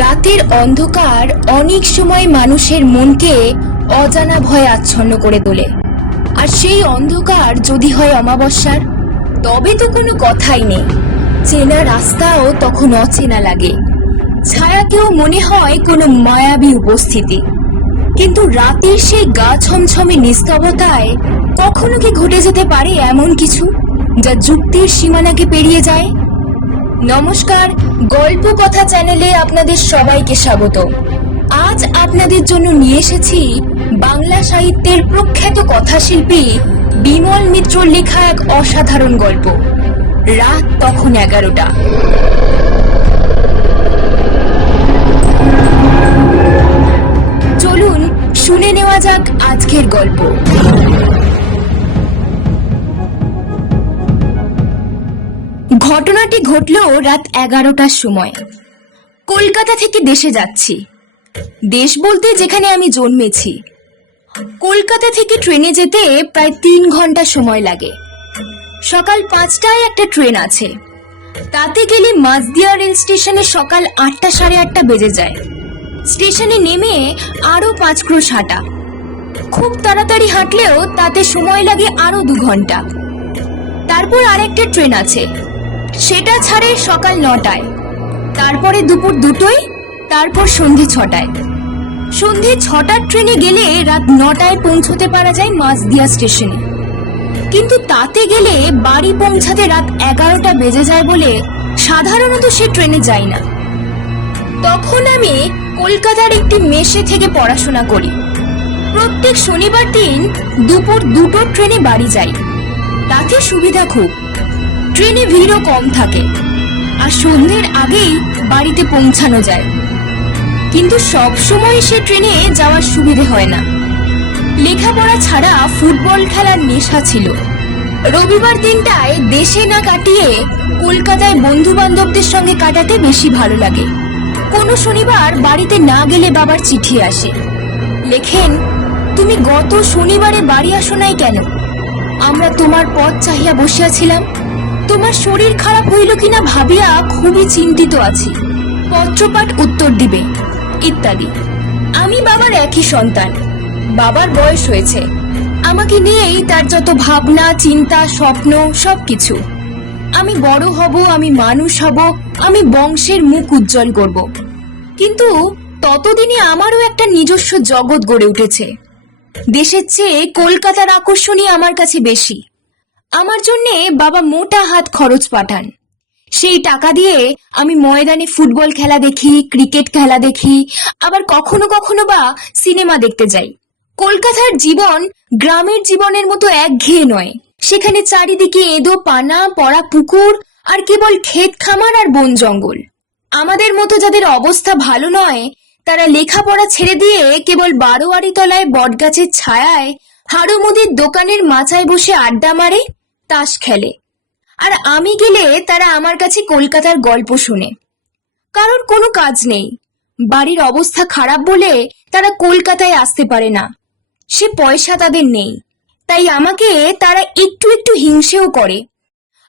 রাতের অন্ধকার অনেক সময় মানুষের মনকে অজানা ভয়ে আচ্ছন্ন করে তোলে। আর সেই অন্ধকার যদি হয় অমাবস্যার, তবে তো কোনো কথাই নেই। চেনা রাস্তাও তখন অচেনা লাগে, ছায়াকেও মনে হয় কোনো মায়াবী উপস্থিতি। কিন্তু রাতের সেই গা ছমছমে নিস্তবতায় কখনো কি ঘটে যেতে পারে এমন কিছু যা যুক্তির সীমানাকে পেরিয়ে যায়? নমস্কার, গল্প কথা চ্যানেলে আপনাদের সবাইকে স্বাগত। আজ আপনাদের জন্য নিয়ে এসেছি বাংলা সাহিত্যের প্রখ্যাত কথাশিল্পী বিমল মিত্রর লেখা এক অসাধারণ গল্প, রাত তখন 11টা। চলুন শুনে নেওয়া যাক আজকের গল্প। ঘটনাটি ঘটল রাত 11টার সময়। কলকাতা থেকে দেশে যাচ্ছি। দেশ বলতে যেখানে আমি জন্মেছি। কলকাতা থেকে ট্রেনে যেতে প্রায় 3 ঘন্টা সময় লাগে। সকাল 5টায় একটা ট্রেন আছে, তাতে গেলে মাঝদিয়া রেল স্টেশনে সকাল 8টা সাড়ে 8টা বেজে যায়। স্টেশনে নেমে আরো 5 ক্রোশ হাঁটা। খুব তাড়াতাড়ি হাঁটলেও তাতে সময় লাগে আরো 2 ঘন্টা। তারপর আরেকটা ট্রেন আছে, সেটা ছাড়ে সকাল 9টায়, তারপরে দুপুর 2টোয়, তারপর সন্ধে 6টায়। সন্ধে 6টার ট্রেনে গেলে রাত 9টায় পৌঁছতে পারা যায় মাঝদিয়া স্টেশনে। কিন্তু তাতে গেলে বাড়ি পৌঁছাতে রাত 11টা বেজে যায় বলে সাধারণত সে ট্রেনে যাই না। তখন আমি কলকাতার একটি মেসে থেকে পড়াশোনা করি। প্রত্যেক শনিবার দিন দুপুর 2টোর ট্রেনে বাড়ি যাই। তাতে সুবিধা খুব, ট্রেনে ভিড়ও কম থাকে আর সন্ধ্যের আগেই বাড়িতে পৌঁছানো যায়। কিন্তু সব সময় সে ট্রেনে যাওয়ার সুবিধে হয় না। লেখাপড়া ছাড়া ফুটবল খেলার নেশা ছিল। রবিবার দিনটায় দেশে না কাটিয়ে কলকাতায় বন্ধু বান্ধবদের সঙ্গে কাটাতে বেশি ভালো লাগে। কোনো শনিবার বাড়িতে না গেলে বাবার চিঠি আসে, লেখেন, তুমি গত শনিবারে বাড়ি আসো নাই কেন? আমরা তোমার পথ চাহিয়া বসিয়াছিলাম। তোমার শরীর খারাপ হইল কিনা ভাবিয়া খুবই চিন্তিত আছি। পত্রপাঠ উত্তর দিবে, ইত্যাদি। আমি বাবার একই সন্তান। বাবার বয়স হয়েছে। আমাকে নিয়েই তার যত ভাবনা, চিন্তা, স্বপ্ন সবকিছু। আমি বড় হব, আমি মানুষ হব, আমি বংশের মুখ উজ্জ্বল করব। কিন্তু ততদিনে আমারও একটা নিজস্ব জগৎ গড়ে উঠেছে। দেশের চেয়ে কলকাতার আকর্ষণই আমার কাছে বেশি। আমার জন্যে বাবা মোটা হাত খরচ পাঠান। সেই টাকা দিয়ে আমি ময়দানে ফুটবল খেলা দেখি, ক্রিকেট খেলা দেখি, আবার কখনো কখনো বা সিনেমা দেখতে যাই। কলকাতার জীবন গ্রামের জীবনের মতো একঘেয়ে নয়। সেখানে চারিদিকে এঁদো পানা, পড়া পুকুর, আর কেবল ক্ষেত খামার আর বন জঙ্গল। আমাদের মতো যাদের অবস্থা ভালো নয়, তারা লেখাপড়া ছেড়ে দিয়ে কেবল বারোয়ারি তলায় বটগাছের ছায়ায় হাড়ু মুদির দোকানের মাচায় বসে আড্ডা মারে, তাস খেলে। আর আমি গেলে তারা আমার কাছে কলকাতার গল্প শুনে। কারণ কোনো কাজ নেই, বাড়ির অবস্থা খারাপ বলে তারা কলকাতায় আসতে পারে না। সে পয়সা তাদের নেই, তাই আমাকে তারা একটু একটু হিংসেও করে।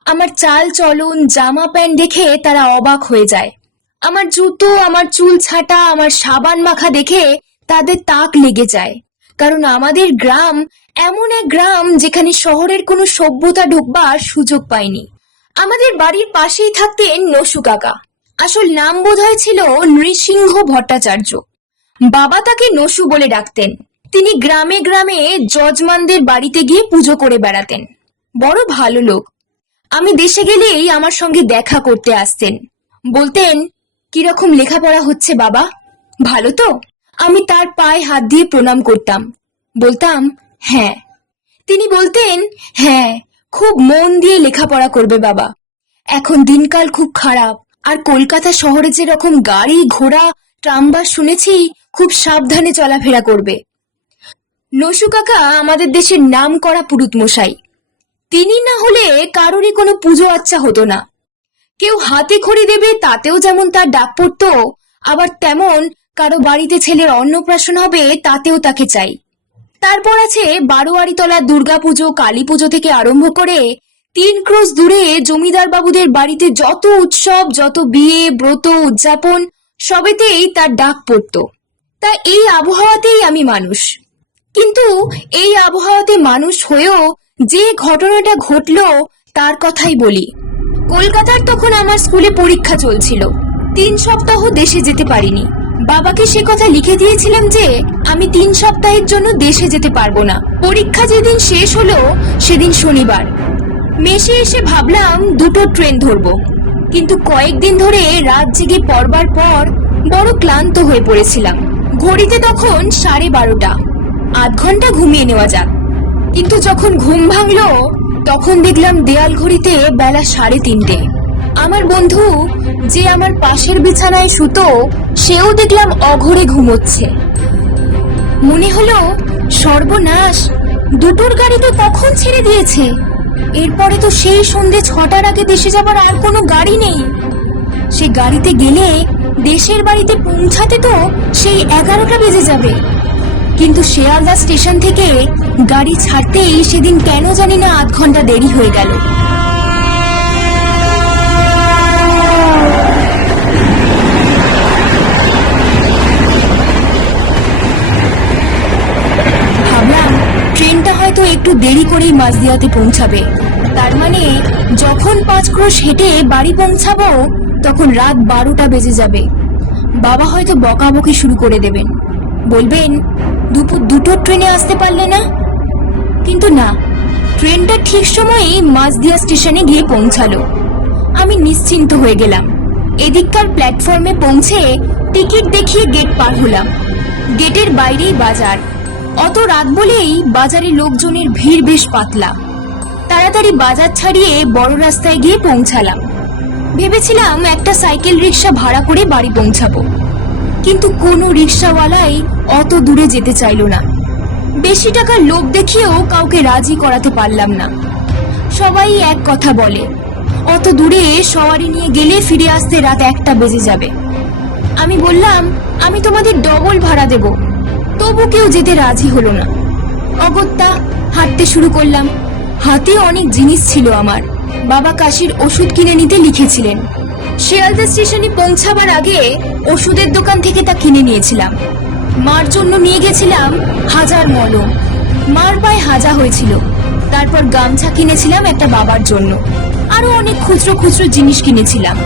আমার চাল চলন, জামা প্যান্ট দেখে তারা অবাক হয়ে যায়। আমার জুতো, আমার চুল ছাটা, আমার সাবান মাখা দেখে তাদের তাক লেগে যায়। কারণ আমাদের গ্রাম এমন এক গ্রাম যেখানে শহরের কোনো সভ্যতা ঢুকবার সুযোগ পায়নি। আমাদের বাড়ির পাশেই থাকতেন নসু কাকা। আসল নাম বোধহয় ছিল নৃসিংহ ভট্টাচার্য। বাবা তাকে নসু বলে ডাকতেন। তিনি গ্রামে গ্রামে যজমানদের বাড়িতে গিয়ে পুজো করে বেড়াতেন। বড় ভালো লোক। আমি দেশে গেলেই আমার সঙ্গে দেখা করতে আসতেন। বলতেন, কিরকম লেখাপড়া হচ্ছে বাবা, ভালো তো? আমি তার পায়ে হাত দিয়ে প্রণাম করতাম, বলতাম হ্যাঁ। তিনি বলতেন, হ্যাঁ, খুব মন দিয়ে লেখাপড়া করবে বাবা। এখন দিনকাল খুব খারাপ, আর কলকাতা শহরে যেরকম গাড়ি ঘোড়া ট্রামবাস শুনেছি, খুব সাবধানে চলাফেরা করবে। নসু কাকা আমাদের দেশের নাম করা পুরুত মশাই। তিনি না হলে কারোরই কোনো পুজো আচ্ছা হতো না। কেউ হাতে খড়ি দেবে, তাতেও যেমন তার ডাক পড়তো, আবার তেমন কারো বাড়িতে ছেলের অন্নপ্রাশন হবে, তাতেও তাকে চাই। তারপর আছে বারোয়ারিতলা দুর্গাপুজো, কালী পুজো থেকে আরম্ভ করে 3 ক্রোশ দূরে জমিদার বাবুদের বাড়িতে যত উৎসব, যত বিয়ে ব্রত উদযাপন, সবেতেই তার ডাক পড়তো। তা এই আবহাওয়াতেই আমি মানুষ। কিন্তু এই আবহাওয়াতে মানুষ হয়েও যে ঘটনাটা ঘটলো তার কথাই বলি। কলকাতার তখন আমার স্কুলে পরীক্ষা চলছিল। 3 সপ্তাহ দেশে যেতে পারিনি। বাবাকে সে কথা লিখে দিয়েছিলাম যে আমি 3 সপ্তাহের জন্য দেশে যেতে পারবো না। পরীক্ষা যেদিন শেষ হলো সেদিন শনিবার। মেসে এসে ভাবলাম 2টো ট্রেন ধরবো, কিন্তু কয়েকদিন ধরে রাত জেগে পড়বার পর বড় ক্লান্ত হয়ে পড়েছিলাম। ঘড়িতে তখন 12:30। আধ ঘন্টা ঘুমিয়ে নেওয়া যাক। কিন্তু যখন ঘুম ভাঙলো তখন দেখলাম দেয়াল ঘড়িতে বেলা 3:30। আমার বন্ধু যে আমার পাশের বিছানায় শুতো সেও দেখলাম অঘরে ঘুমোচ্ছে। মনে হলো সর্বনাশ, 2টোর গাড়ি তো কখন ছেড়ে দিয়েছে। এরপরে তো সেই সন্ধে 6টার আগে দেশে যাবার আর কোনো গাড়ি নেই। সে গাড়িতে গেলে দেশের বাড়িতে পৌঁছাতে তো সেই 11টা বেজে যাবে। কিন্তু শিয়ালদা স্টেশন থেকে গাড়ি ছাড়তেই সেদিন কেন জানি না আধ ঘন্টা দেরি হয়ে গেল। ভাবলাম ট্রেনটা হয়তো একটু দেরি করেই মাঝদিয়াতে পৌঁছাবে। তার মানে যখন 5 ক্রোশ হেঁটে বাড়ি পৌঁছাবো তখন রাত 12টা বেজে যাবে। বাবা হয়তো বকাবকি শুরু করে দেবেন, বলবেন দুপুর 2টোর ট্রেনে আসতে পারলে না। কিন্তু না, ট্রেনটা ঠিক সময়ে মাঝদিয়া স্টেশনে গিয়ে পৌঁছালো। আমি নিশ্চিন্ত হয়ে গেলাম। এদিককার প্ল্যাটফর্মে পৌঁছে টিকিট দেখিয়ে গেট পার হলাম। গেটের বাইরেই বাজার। অত রাত বলেই বাজারে লোকজনের ভিড় বেশ পাতলা। তাড়াতাড়ি বাজার ছাড়িয়ে বড় রাস্তায় গিয়ে পৌঁছালাম। ভেবেছিলাম একটা সাইকেল রিক্সা ভাড়া করে বাড়ি পৌঁছাবো, কিন্তু কোনো রিক্সাওয়ালাই অত দূরে যেতে চাইলো না। বেশি টাকার লোভ দেখিয়েও কাউকে রাজি করাতে পারলাম না। সবাই এক কথা বলে, অত দূরে সওয়ারি নিয়ে গেলে ফিরে আসতে রাত 1টা বেজে যাবে। আমি বললাম আমি তোমাদের ডবল ভাড়া দেব, তবু কেউ যেতে রাজি হলো না। অগত্যা হাঁটতে শুরু করলাম। হাতে অনেক জিনিস ছিল আমার। বাবা কাশির ওষুধ কিনে নিতে লিখেছিলেন। শিয়ালদা স্টেশনে পৌঁছাবার আগে ওষুধের দোকান থেকে তা কিনে নিয়েছিলাম। মার জন্য নিয়ে গেছিলাম 1000 মলম। মার পায়ে হাজা হয়েছিল। তারপর গামছা কিনেছিলাম একটা বাবার জন্য। আরো অনেক খুচরো খুচরো জিনিস কিনেছিলাম,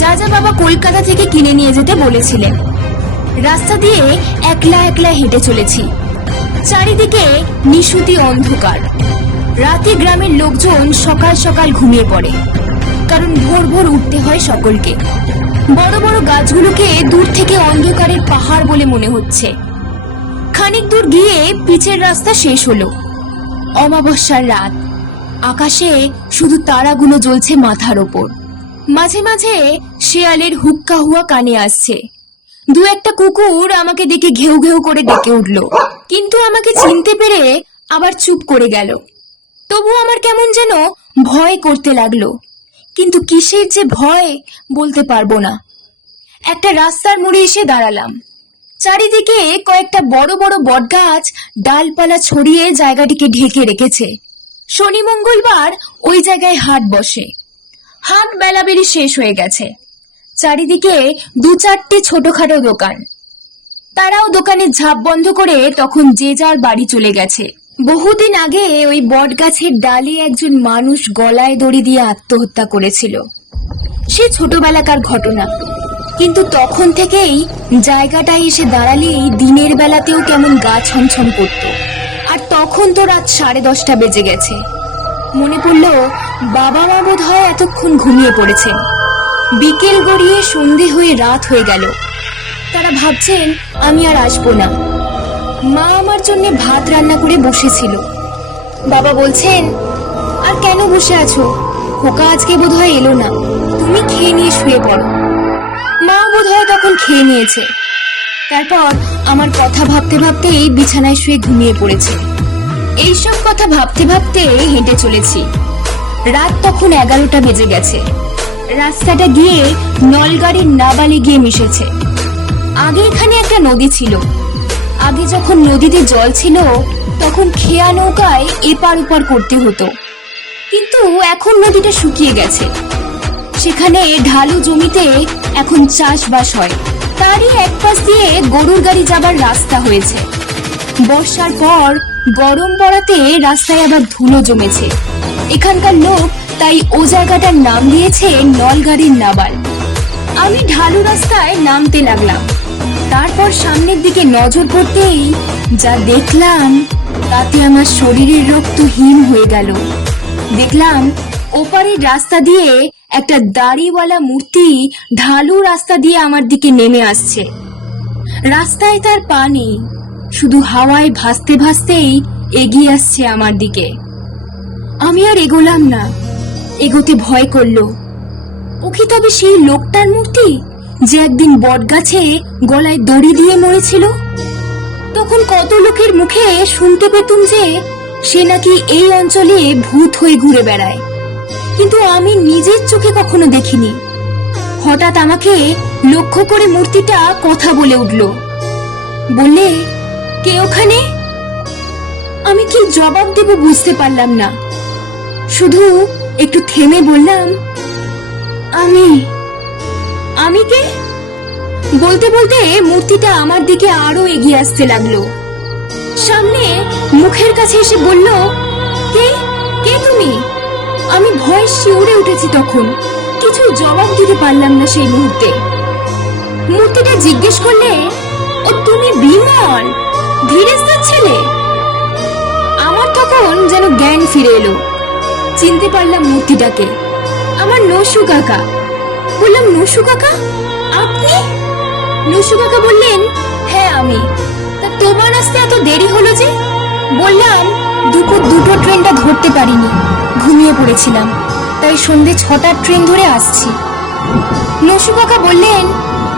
যা যা বাবা কলকাতা থেকে কিনে নিয়ে যেতে বলেছিলেন। রাস্তা দিয়ে একলা একলা হেঁটে চলেছি। চারিদিকে নিশুতি অন্ধকার। রাতে গ্রামের লোকজন সকাল সকাল ঘুমিয়ে পড়ে, কারণ ভোর ভোর উঠতে হয় সকলকে। বড় বড় গাছগুলোকে দূর থেকে অন্ধকারের পাহাড় বলে মনে হচ্ছে। খানিক দূর গিয়ে পিচের রাস্তা শেষ হলো। অমাবস্যার রাত। আকাশে শুধু তারাগুলো জ্বলছে মাথার ওপর। মাঝে মাঝে শেয়ালের হুক্কা হুয়া কানে আসছে। 2-1টা কুকুর আমাকে দেখে ঘেউ ঘেউ করে ডেকে উঠল, কিন্তু আমাকে চিনতে পেরে আবার চুপ করে গেল। তবু আমার কেমন যেন ভয় করতে লাগলো, কিন্তু কিসের যে ভয় বলতে পারবো না। একটা রাস্তার মোড়ে এসে দাঁড়ালাম। চারিদিকে কয়েকটা বড় বড় বটগাছ ডালপালা ছড়িয়ে জায়গাটিকে ঢেকে রেখেছে। শনি মঙ্গলবার ওই জায়গায় হাট বসে। হাট বেলাবেলি শেষ হয়ে গেছে। চারিদিকে 2-4টে ছোটখাটো দোকান। তারাও দোকানের ঝাঁপ বন্ধ করে তখন যে যার বাড়ি চলে গেছে। বহুদিন আগে ওই বট গাছের ডালে একজন মানুষ গলায় দড়ি দিয়ে আত্মহত্যা করেছিল। সে ছোটবেলাকার ঘটনা, কিন্তু তখন থেকেই জায়গাটায় এসে দাঁড়ালেই দিনের বেলাতেও কেমন গা ছমছম করত। আর তখন তো রাত 10:30 বেজে গেছে। মনে পড়ল বাবা মা বোধ হয় এতক্ষণ ঘুমিয়ে পড়েছেন। বিকেল গড়িয়ে সন্ধে হয়ে রাত হয়ে গেল। তারা ভাবছেন আমি আর আসবো না। মা আমার জন্য ভাত রান্না করে বসেছিল। বাবা বলছেন, আর কেন বসে আছো? খোকা আজকে বোধহয় এলো না, তুমি খেয়ে নিয়ে শুয়ে পড়ো। মা বোধহয় তখন খেয়ে নিয়েছে। তারপর আমার কথা ভাবতে ভাবতেই বিছানায় শুয়ে ঘুমিয়ে পড়েছে। এইসব কথা ভাবতে ভাবতে হেঁটে চলেছি। রাত তখন 11টা বেজে গেছে। রাস্তাটা গিয়ে নলগাড়ির নাবালে গিয়ে মিশেছে। আগে এখানে একটা নদী ছিল। আগে যখন নদীতে জল ছিল তখন খেয়া নৌকায় এপার ওপার করতে হতো, কিন্তু এখন নদীটা শুকিয়ে গেছে। সেখানে ঢালু জমিতে এখন চাষবাস হয়। তারই এক পাশ দিয়ে গরুর গাড়ি যাবার রাস্তা হয়েছে। বর্ষার পর গরম পড়াতে রাস্তায় আবার ধুলো জমেছে। এখানকার লোক তাই ও জায়গাটার নাম দিয়েছে নলগাড়ির নাবাল। আমি ঢালু রাস্তায় নামতে লাগলাম। তারপর সামনের দিকে নজর পড়তেই যা দেখলাম তাতে আমার শরীরের রক্ত হিম হয়ে গেল। দেখলাম ওপারের রাস্তা দিয়ে একটা দাড়িওয়ালা মূর্তি ঢালু রাস্তা দিয়ে আমার দিকে নেমে আসছে। রাস্তায় তার পা নেই, শুধু হাওয়ায় ভাসতে ভাসতেই এগিয়ে আসছে আমার দিকে। আমি আর এগোলাম না, এগোতে ভয় করলো। ও কি তবে সেই লোকটার মূর্তি যে একদিন বটগাছে গলায় দড়ি দিয়ে মরেছিল? তখন কত লোকের মুখে শুনতে পেতুম যে সে নাকি এই অঞ্চলে ভূত হয়ে ঘুরে বেড়ায়, কিন্তু আমি নিজের চোখে কখনো দেখিনি। হঠাৎ আমাকে লক্ষ্য করে মূর্তিটা কথা বলে উঠল, বললে, কে ওখানে? আমি কি জবাব দেব বুঝতে পারলাম না, শুধু একটু থেমে বললাম, আমি কে? বলতে বলতে মূর্তিটা আমার দিকে আরো এগিয়ে আসতে লাগলো। সামনে মুখের কাছে এসে বলল, কে কে তুমি? আমি ভয়ে শিউরে উঠেছি। তখন কিছু জবাব দিতে পারলাম না সেই মুহূর্তে। মূর্তিটা জিজ্ঞেস করলে, ও তুমি বিমল, ধীরেজদার ছেলে? আমার তখন যেন জ্ঞান ফিরে এলো। চিনতে পারলাম মূর্তিটাকে, আমার নসু কাকা। বললাম, নসু কাকা আপনি? নসু কাকা বললেন, হ্যাঁ আমি। তা তোমার আসতে এত দেরি হলো যে? বললাম, দুপুর 2টো ট্রেনটা ধরতে পারিনি, ঘুমিয়ে পড়েছিলাম, তাই সন্ধে 6টার ট্রেন ধরে আসছি। নসু কাকা বললেন,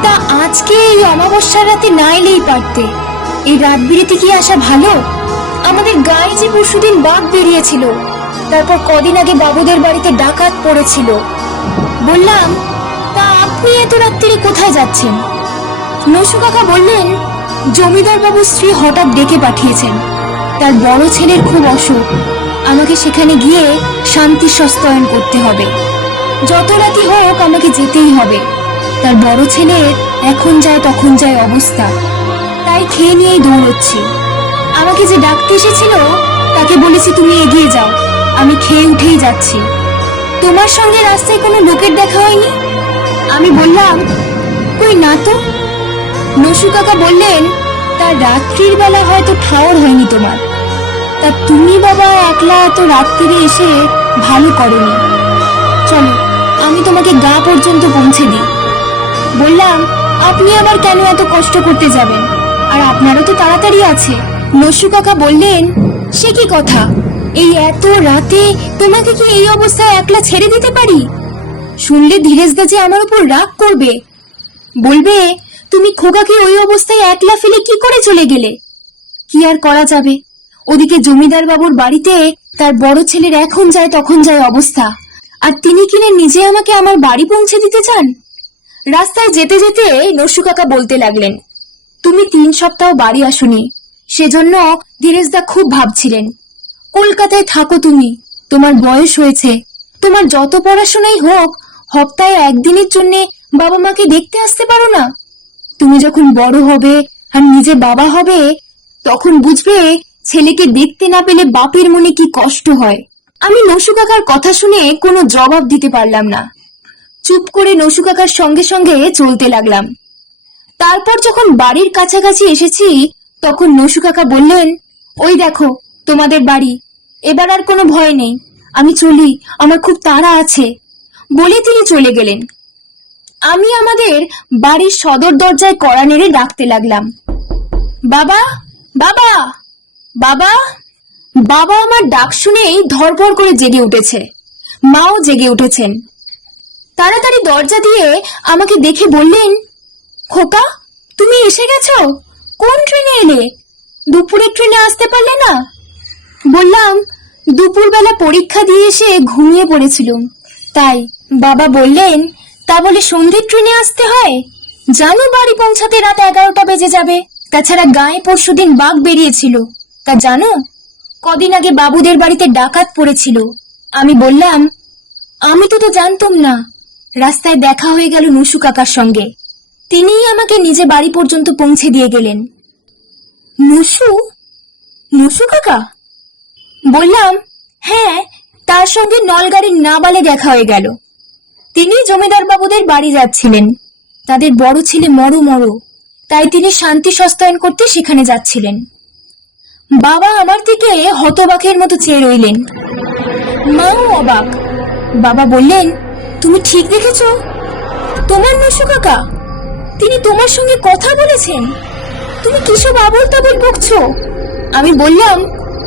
তা আজকে এই অমাবস্যার রাতে না এলেই পারতে। এই রাত বিরেতে কি আসা ভালো? আমাদের গায়ে যে পরশুদিন বাঘ বেরিয়েছিল, তারপর কদিন আগে বাবুদের বাড়িতে ডাকাত পড়েছিল। বললাম, তা আপনি এত রাত্রিরে কোথায় যাচ্ছেন? নসু কাকা বললেন, জমিদার বাবুর স্ত্রী হঠাৎ ডেকে পাঠিয়েছেন, তার বড় ছেলের খুব অসুখ, আমাকে সেখানে গিয়ে শান্তি সস্তায়ন করতে হবে। যত রাতি হোক আমাকে যেতেই হবে। তার বড় ছেলের এখন যায় তখন যায় অবস্থা, তাই খেয়ে নিয়েই দৌড়চ্ছি। আমাকে যে ডাকতে এসেছিল তাকে বলেছি, তুমি এগিয়ে যাও, আমি খেয়ে উঠেই যাচ্ছি। তোমার সঙ্গে রাস্তায় কোনো লোকের দেখা হয়নি? আমি বললাম, কই না তো। নসু কাকা বললেন, তার রাত্রির বেলা হয়তো ঠাওর হয়নি তোমার। তা তুমি বাবা একলা এত রাত্রিরে এসে ভালো করনি, চলো আমি তোমাকে গা পর্যন্ত পৌঁছে দিই। বললাম, আপনি আবার কেন এত কষ্ট করতে যাবেন? আর আপনারও তো তাড়াতাড়ি আছে। নসু কাকা বললেন, সে কি কথা, এই এত রাতে তোমাকে কি এই অবস্থায় একলা ছেড়ে দিতে পারি? শুনলে ধীরেজদা যে আমার উপর রাগ করবে, বলবে, তুমি খোকাকে ওই অবস্থায় একলা ফেলে কি করে চলে গেলে? কি আর করা যাবে, ওদিকে জমিদার বাবুর বাড়িতে তার বড় ছেলের এখন যায় তখন যায় অবস্থা, আর তিনি কিনে নিজে আমাকে আমার বাড়ি পৌঁছে দিতে চান। রাস্তায় যেতে যেতে নসু কাকা বলতে লাগলেন, তুমি 3 সপ্তাহ বাড়ি আসোনি, সেজন্য ধীরেজদা খুব ভাবছিলেন। কলকাতায় থাকো তুমি, তোমার বয়স হয়েছে, তোমার যত পড়াশোনাই হোক, সপ্তাহে একদিনের জন্য বাবা মাকে দেখতে আসতে পারো না? তুমি যখন বড় হবে আর নিজে বাবা হবে, তখন বুঝবে ছেলেকে দেখতে না পেলে বাপের মনে কি কষ্ট হয়। আমি নসু কাকার কথা শুনে কোনো জবাব দিতে পারলাম না। চুপ করে নসু কাকার সঙ্গে সঙ্গে চলতে লাগলাম। তারপর যখন বাড়ির কাছাকাছি এসেছি, তখন নসু কাকা বললেন, ওই দেখো তোমাদের বাড়ি, এবার আর কোনো ভয় নেই, আমি চলি, আমার খুব তাড়া আছে। বলে তিনি চলে গেলেন। আমি আমাদের বাড়ির সদর দরজায় কড়া নেড়ে ডাকতে লাগলাম, বাবা বাবা বাবা। বাবা আমার ডাক শুনেই ধরপর করে জেগে উঠেছে, মাও জেগে উঠেছেন। তাড়াতাড়ি দরজা দিয়ে আমাকে দেখে বললেন, খোকা তুমি এসে গেছো? কোন ট্রেনে এলে? দুপুরের ট্রেনে আসতে পারলে না? বললাম, দুপুরবেলা পরীক্ষা দিয়ে এসে ঘুমিয়ে পড়েছিলুম, তাই। বাবা বললেন, তা বলে সন্ধ্যের ট্রেনে আসতে হয়? জানো বাড়ি পৌঁছাতে রাত 11টা বেজে যাবে। তাছাড়া গায়ে পরশুদিন বাঘ বেরিয়েছিল, তা জানো? কদিন আগে বাবুদের বাড়িতে ডাকাত পড়েছিল। আমি বললাম, আমি তো জানতাম না। রাস্তায় দেখা হয়ে গেল নসু কাকার সঙ্গে। তিনিই আমাকে নিজে বাড়ি পর্যন্ত পৌঁছে দিয়ে গেলেন। নসু? নসু কাকা? বললাম, হ্যাঁ, তার সঙ্গে নলগাড়ির নাবালে দেখা হয়ে গেল। তিনি জমিদার বাবুদের বাড়ি যাচ্ছিলেন। তাদের বড় ছেলে মরো, তাই তিনি শান্তি সস্তায়ন করতে সেখানে যাচ্ছিলেন। বাবা আমার দিকে হতবাকের মতো চেয়ে রইলেন। মাও অবাক। বাবা বললেন, তুমি ঠিক দেখেছ? তোমার নসু কাকা, তিনি তোমার সঙ্গে কথা বলেছেন? তুমি কিসব আবল তাবল বকছো? আমি বললাম,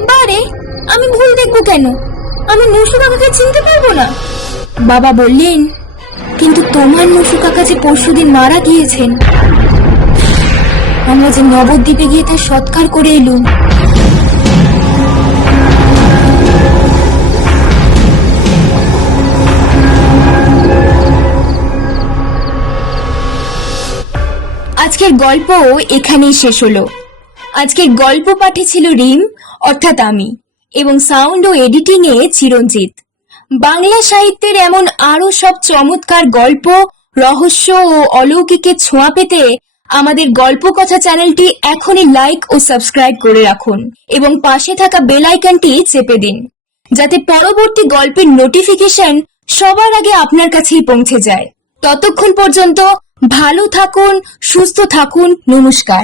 বারে, আমি ভুল দেখবো কেন? আমি নসু কাকাকে চিনতে পারবো না? বাবা বললেন, কিন্তু তোমার নসু কাকা যে পরশুদিন মারা গিয়েছেন। আমরা যে নবদ্বীপে গিয়ে তার সৎকার করে এলুম। আজকের গল্প এখানেই শেষ হলো। আজকের গল্প পাঠে ছিল রিম অর্থাৎ আমি, এবং সাউন্ড ও এডিটিং এ চিরঞ্জিত। বাংলা সাহিত্যের এমন আরো সব চমৎকার গল্প, রহস্য ও অলৌকিকের ছোঁয়া পেতে আমাদের গল্প কথা চ্যানেলটি এখনই লাইক ও সাবস্ক্রাইব করে রাখুন এবং পাশে থাকা বেল আইকনটি চেপে দিন, যাতে পরবর্তী গল্পের নোটিফিকেশন সবার আগে আপনার কাছেই পৌঁছে যায়। ততক্ষণ পর্যন্ত ভালো থাকুন, সুস্থ থাকুন। নমস্কার।